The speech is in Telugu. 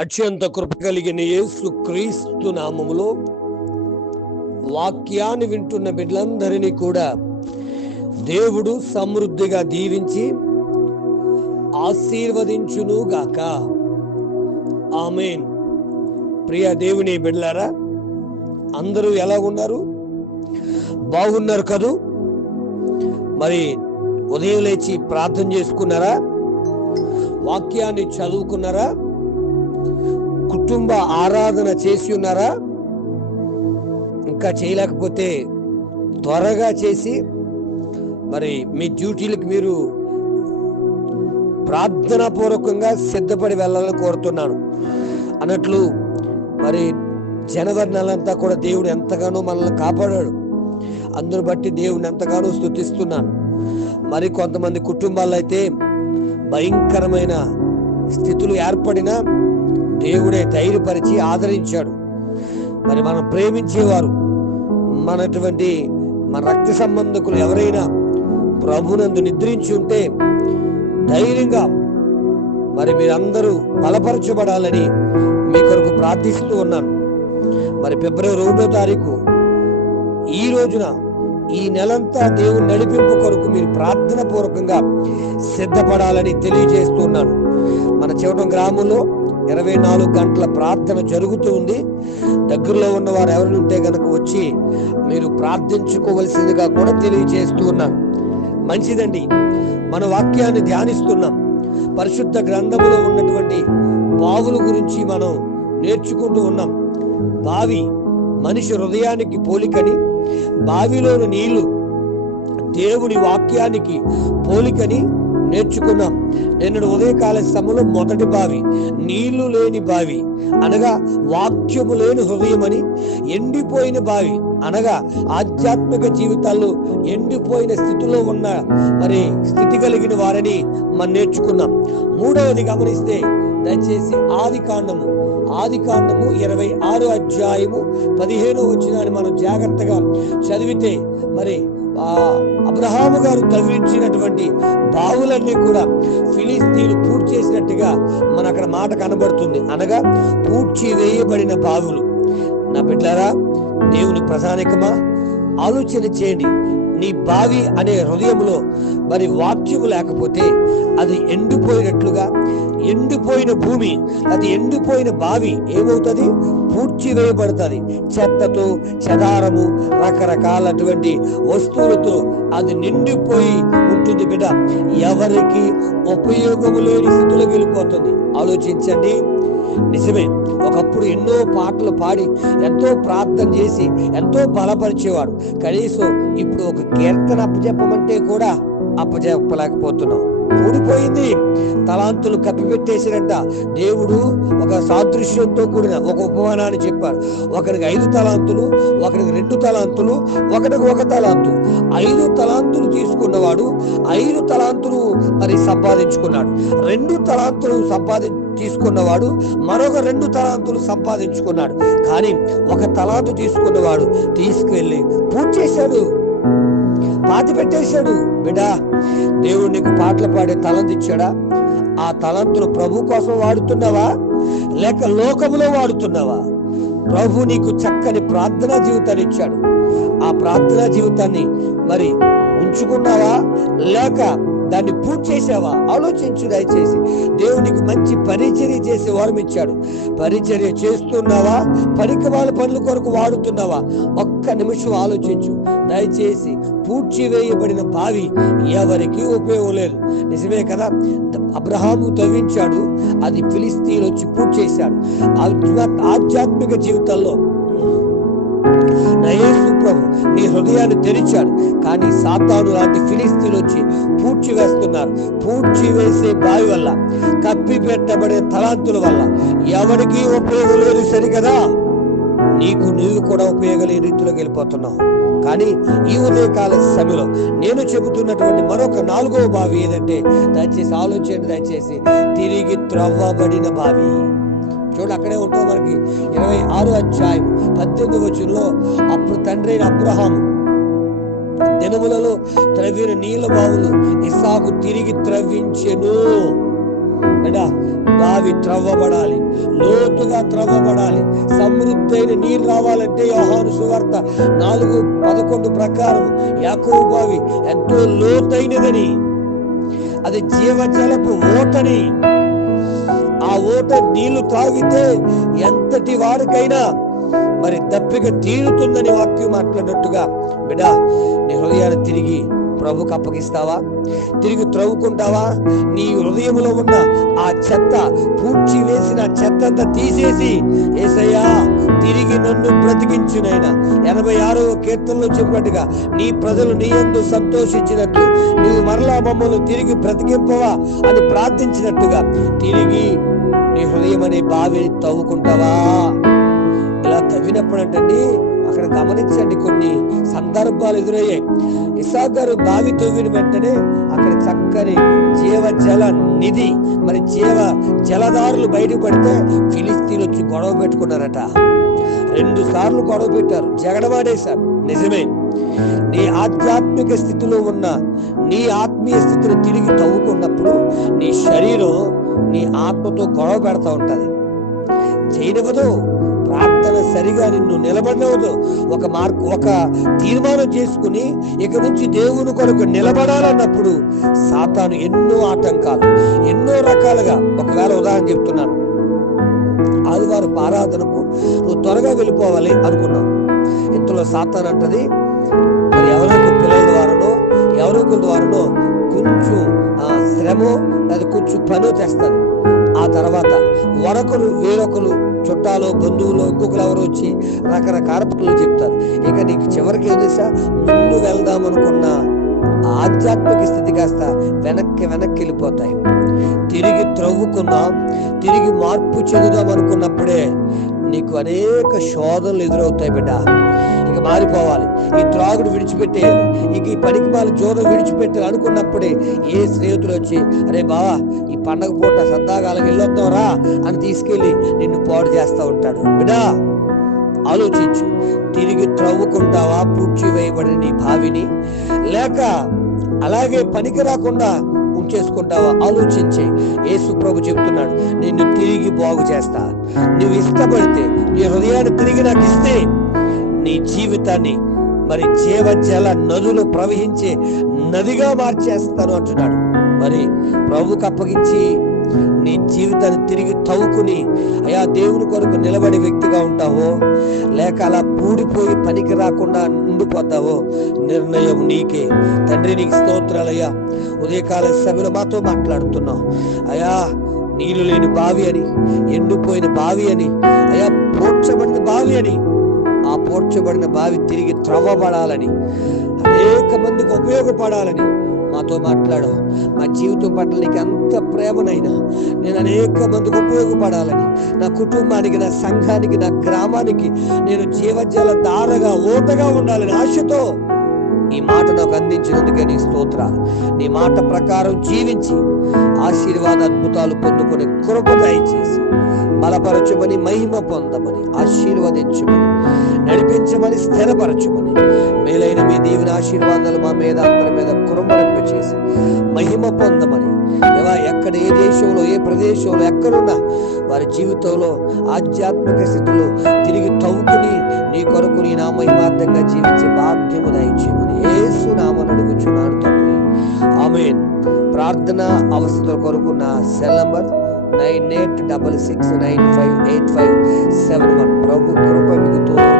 అత్యంత కృప కలిగిన యేసు క్రీస్తు నామములో వాక్యాన్ని వింటున్న బిడ్డలందరినీ కూడా దేవుడు సమృద్ధిగా దీవించి ఆశీర్వదించును గాక. ఆమెన్. ప్రియ దేవుని బిడ్డలారా అందరూ ఎలా ఉన్నారు? బాగున్నారు కదూ? మరి ఉదయం లేచి ప్రార్థన చేసుకున్నారా? వాక్యాన్ని చదువుకున్నారా? కుటుంబ ఆరాధన చేసి ఉన్నారా? ఇంకా చేయలేకపోతే త్వరగా చేసి మరి మీ డ్యూటీలకు మీరు ప్రార్థనా పూర్వకంగా సిద్ధపడి వెళ్ళాలని కోరుతున్నాను. అన్నట్లు మరి జనవరి నెలంతా కూడా దేవుడు ఎంతగానో మనల్ని కాపాడాడు. అందును బట్టి దేవుని ఎంతగానో స్థుతిస్తున్నాను మరి కొంతమంది కుటుంబాల్లో అయితే భయంకరమైన స్థితులు ఏర్పడినా దేవుడే ధైర్యపరిచి ఆదరించాడు. మరి మనం ప్రేమించేవారు మనటువంటి మన రక్త సంబంధకులు ఎవరైనా ప్రభునందు నిద్రించి ఉంటే ధైర్యంగా మరి మీరందరూ బలపరచబడాలని మీ కొరకు ప్రార్థిస్తూ ఉన్నాను. మరి ఫిబ్రవరి ఒకటో తారీఖు ఈ రోజున ఈ నెలంతా దేవుని నడిపింపు కొరకు మీరు ప్రార్థన పూర్వకంగా సిద్ధపడాలని తెలియజేస్తున్నాను మన చివటం గ్రామంలో ఇరవై నాలుగు గంటల ప్రార్థన జరుగుతూ ఉంది. దగ్గరలో ఉన్నవారు ఎవరు ఉంటే గనక వచ్చి మీరు ప్రార్థించుకోవలసిందిగా కూడా తెలియజేస్తూ ఉన్నాను మంచిదండి. మన వాక్యాన్ని ధ్యానిస్తున్నాం. పరిశుద్ధ గ్రంథములో ఉన్నటువంటి బావుల గురించి మనం నేర్చుకుంటూ ఉన్నాం. బావి మనిషి హృదయానికి పోలికని బావిలోని నీళ్ళు దేవుని వాక్యానికి పోలికని నేర్చుకున్నాం. నేను ఉదయకాల సమయంలో మొదటి బావి నీళ్ళు లేని బావి అనగా వాక్యము లేని హృదయమని ఎండిపోయిన బావి అనగా ఆధ్యాత్మిక జీవితాల్లో ఎండిపోయిన స్థితిలో ఉన్న మరి స్థితి కలిగిన వారని మనం నేర్చుకున్నాం. మూడవది గమనిస్తే దయచేసి ఆది కాండము ఆది కాండము ఇరవై ఆరు అధ్యాయము పదిహేను వచ్చినాన్ని మనం జాగ్రత్తగా చదివితే మరి అబ్రహాము గారు తవ్వించినటువంటి బావులన్నీ కూడా ఫిలిస్తీన్లు పూర్తి చేసినట్టుగా మన అక్కడ మాట కనబడుతుంది. అనగా పూడ్చి వేయబడిన బావులు. నా బిడ్డారా దేవుని ప్రధానికమా ఆలోచన చేయండి. నీ బావి అనే హృదయంలో మరి వాక్యము లేకపోతే అది ఎండిపోయినట్లుగా ఎండిపోయిన భూమి అది ఎండిపోయిన బావి ఏమవుతుంది? పూడ్చి వేయబడుతుంది చెత్తతో చెదారము రకరకాలటువంటి వస్తువులతో అది నిండిపోయి ఉంటుంది బిడ్డ. ఎవరికి ఉపయోగము లేని స్థితిలోకి వెళ్ళిపోతుంది. ఆలోచించండి. నిజమే ఒకప్పుడు ఎన్నో పాటలు పాడి ఎంతో ప్రార్థన చేసి ఎంతో బలపరిచేవాడు. కనీసం ఇప్పుడు ఒక కీర్తన అప్పచెప్పమంటే కూడా అప్పచెప్పలేకపోతున్నాం ఊడిపోయింది తలాంతులు కప్పిపెట్టేసినట్ట. దేవుడు ఒక సాదృశ్యంతో కూడిన ఒక ఉపమానాన్ని చెప్పాడు. ఒకరికి ఐదు తలాంతులు ఒకరికి రెండు తలాంతులు ఒకరికి ఒక తలాంతు. ఐదు తలాంతులు తీసుకున్నవాడు ఐదు తలాంతులు మరి సంపాదించుకున్నాడు. రెండు తలాంతులు సంపాదించు తీసుకున్నవాడు మరొక రెండు తలాంతులు సంపాదించుకున్నాడు. కానీ ఒక తలాంతు తీసుకున్నవాడు తీసుకువెళ్ళి పూర్తి చేశాడు. పాతి పెట్టేశాడు. బిడా దేవుడు నీకు పాటలు పాడే తలంత ఇచ్చాడా? ఆ తలంతులు ప్రభు కోసం వాడుతున్నావా? లేక లోకములో వాడుతున్నావా? ప్రభు నీకు చక్కని ప్రార్థనా జీవితాన్ని ఇచ్చాడు. ఆ ప్రార్థనా జీవితాన్ని మరి ఉంచుకున్నావా? లేక దాన్ని పూర్తి చేసావా? ఆలోచించు దయచేసి. దేవునికి మంచి పరిచర్య చేసే వరం ఇచ్చాడు. పరిచర్య చేస్తున్నావా? పరికమాల పనుల కొరకు వాడుతున్నావా? ఒక్క నిమిషం ఆలోచించు. దయచేసి పూడ్చి వేయబడిన బావి ఎవరికి ఉపయోగం లేదు. నిజమే కదా? అబ్రహాము తవ్వించాడు. అది ఫిలిస్తీన్ వచ్చి పూర్తి చేశాడు ఆధ్యాత్మిక జీవితంలో నయేసు ప్రభు నీ హృదయాన్ని తెరిచాడు. కానీ సాతాను లాంటి ఫిలిస్తీన్లు వచ్చి పూడ్చి వేస్తున్నారు పూడ్చి వేసే బావి వల్ల కప్పి పెట్టబడే తలాంతుల వల్ల. ఎవరికి ఉపయోగం లేదు సరికదా నీకు నీవు కూడా ఉపయోగం రీతిలోకి వెళ్ళిపోతున్నావు. కానీ ఈ ఉదయకాల సమయంలో నేను చెబుతున్నటువంటి మరొక నాలుగవ బావి ఏదంటే దయచేసి ఆలోచన దయచేసి. తిరిగి త్రవ్వబడిన బావి. చూడండి అక్కడే ఉంటాం మనకి. ఇరవై ఆరు అధ్యాయం పద్దెనిమిది వచనంలో అప్పుడు తండ్రి అయిన అబ్రహాము దినములలో త్రవ్విన నీళ్ళ బావులు ఇసాకు తిరిగి త్రవ్వించెను. బిడ్డ బావి త్రవ్వబడాలి లోతుగా త్రవ్వబడాలి. సమృద్ధైన నీరు రావాలంటే యోహాను సువార్త నాలుగు పదకొండు ప్రకారం యాకో బావి ఎంతో లోతైనదని అది జీవజలపు ఓటని ఓట నీళ్ళు తాగితే ఎంతటి వారికైనా మరి తప్పిక తీరుతుందని వాక్యం మాట్లాడినట్టుగా బిడ్డ నీ హృదయాన్ని తిరిగి ప్రభుకు అప్పగిస్తావా? తిరిగి త్రవ్వుకుంటావా? నీ హృదయంలో ఉన్న ఆ చెత్త పూడ్చి వేసిన చెత్త అంతా తీసేసి ఏసయ్యా తిరిగి నన్ను బ్రతికించునైనా ఎనభై ఆరో కీర్తనలో చెప్పినట్టుగా నీ ప్రజలు నీ ఎందు సంతోషించినట్టు నీవు మరలా మమ్మల్ని తిరిగి బ్రతికింపవా అని ప్రార్థించినట్టుగా తిరిగి నీ హృదయం అనే బావిని తవ్వుకుంటావా? ఇలా తవ్వినప్పుడు అంటండి అక్కడ గమనించండి కొన్ని సందర్భాలు ఎదురయ్యాయి. ఇసాక్ గారు బావి తవ్విన వెంటనే అక్కడ చక్కని జీవ జల నిధి మరి జీవ జలదారులు బయటపడితే ఫిలిస్తీన్లు వచ్చి గొడవ పెట్టుకున్నారట. రెండు సార్లు గొడవ పెట్టారు. జగడమాడేశారు నిజమే. నీ ఆధ్యాత్మిక స్థితిలో ఉన్న నీ ఆత్మీయ స్థితిని తిరిగి తవ్వుకున్నప్పుడు నీ శరీరం నీ ఆత్మతో గొడవ పెడతా ఉంటది. చేయనివ్వదు. ప్రార్థన సరిగా నిన్ను నిలబడవద్దు ఒక మార్క్ ఒక తీర్మానం చేసుకుని ఇక నుంచి దేవుని కొరకు నిలబడాలన్నప్పుడు సాతాను ఎన్నో ఆటంకాలు ఎన్నో రకాలుగా ఒకవేళ ఉదాహరణ చెప్తున్నాను. ఆదివారం ఆరాధనకు నువ్వు త్వరగా వెళ్ళిపోవాలి అనుకున్నావు. ఇంతలో సాతాన్ అంటది మరి ఎవరో పిల్లల ద్వారానో ఎవరో ద్వారానో కొంచెం ఆ, శ్రమ అది కొంచెం పని తెస్తుంది. ఆ తర్వాత వరకులు వేరొకరు చుట్టాలు బంధువులు ఇంకొకరు ఎవరు వచ్చి రకరకాల పనులు చెప్తారు. ఇక నీకు చివరికి ఏం చేసా ముందు వెళ్దాం అనుకున్న ఆధ్యాత్మిక స్థితి కాస్త వెనక్కి వెనక్కి వెళ్ళిపోతాయి. తిరిగి త్రవ్వుకుందాం తిరిగి మార్పు చెందుదాం అనుకున్నప్పుడే నీకు అనేక శోధనలు ఎదురవుతాయి బిడ్డ. మారిపోవాలి. ఈ త్రాగుడు విడిచిపెట్టేయాలి ఇక ఈ పనికి మాల జోదం విడిచిపెట్టాలి అనుకున్నప్పుడే ఏ స్నేహితులు వచ్చి అరే బావా ఈ పండగ పూట సరదాగాలకు వెళ్ళొద్దాం రా అని తీసుకెళ్ళి నిన్ను పాడు చేస్తా ఉంటాడు. బిడా ఆలోచించు. తిరిగి త్రవ్వుకుంటావా పూడ్చి వేయబడిన నీ భావిని లేక అలాగే పనికి రాకుండా ఉంచేసుకుంటావా? ఆలోచించి. యేసు ప్రభు చెప్తున్నాడు నిన్ను తిరిగి బాగు చేస్తా. నువ్వు ఇష్టపడితే నీ హృదయాన్ని తిరిగి నాకు ఇస్తే నీ జీవితాన్ని మరి జీవజల నదులు ప్రవహించే నదిగా మార్చేస్తాను అంటున్నాడు. మరి ప్రభుకు అప్పగించి నీ జీవితాన్ని తిరిగి తవ్వుకుని అయా దేవుని కొరకు నిలబడే వ్యక్తిగా ఉంటావో లేక అలా పూడిపోయి పనికి రాకుండా ఉండిపోతావో నిర్ణయం నీకే. తండ్రి నీకు స్తోత్రాలయ్యా ఉదయకాల సభలో మాతో మాట్లాడుతున్నావు. అయా నీళ్ళు లేని బావి అని ఎండిపోయిన బావి అని అయా పోడ్చబడిన బావి అని పోడ్చబడిన బావి తిరిగి త్రవ్వబడాలని అనేక మందికి ఉపయోగపడాలని మాతో మాట్లాడు. మా జీవితం పట్ల నీకు ఎంత ప్రేమనైనా నేను అనేక మందికి ఉపయోగపడాలని నా కుటుంబానికి నా సంఘానికి నా గ్రామానికి నేను జీవజల దారగా ఓటగా ఉండాలని ఆశతో ఈ మాట నాకు అందించినందుకే నీ స్తోత్రాలు నీ మాట ప్రకారం జీవించి ఆశీర్వాద అద్భుతాలు పొందుకునే కృప దయచేసి బలపరచుమని మహిమ పొందమని ఆశీర్వదించమని నడిపించమని స్థిరపరచమని. మేలైన మీ దేవుని ఆశీర్వాదాలు మా మీద అందరి మీద కురంబరింప చేసి మహిమ పొందమని. ఇలా ఎక్కడ ఏ దేశంలో ఏ ప్రదేశంలో ఎక్కడున్నా వారి జీవితంలో ఆధ్యాత్మిక స్థితిలో తిరిగి తవ్వుకుని నీ కొరకు నీ నా మహిమార్థంగా జీవించే భాగ్యము దయచేయమని ఏసు నామని అడుగుచున్నాను తండ్రి. ఆమెన్. ప్రార్థన అవసరం కొరకు నా cell number nine eight double six nine five eight five seven one. ప్రభు కృప మీకు